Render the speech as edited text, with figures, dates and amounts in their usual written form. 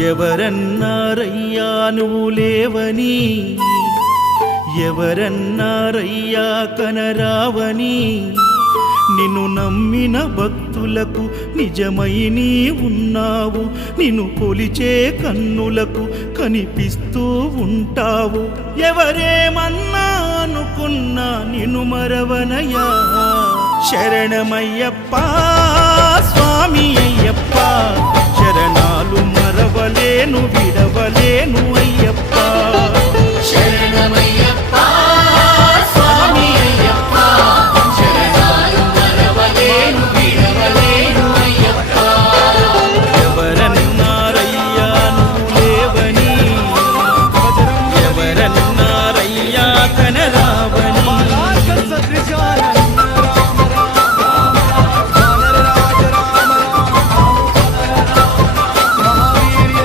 ఎవరన్నారయ్యా నువ్వు లేవని, ఎవరన్నారయ్యా కనరావని, నిన్ను నమ్మిన భక్తులకు నిజమై నీ ఉన్నావు, నిన్ను కొలిచే కన్నులకు కనిపిస్తూ ఉంటావు. ఎవరేమన్నా అనుకున్నా నిన్ను మరవనయ్యా. శరణమయ్యప్ప స్వామి అయ్యప్ప, శరణాలు మరవలేను విడవలేను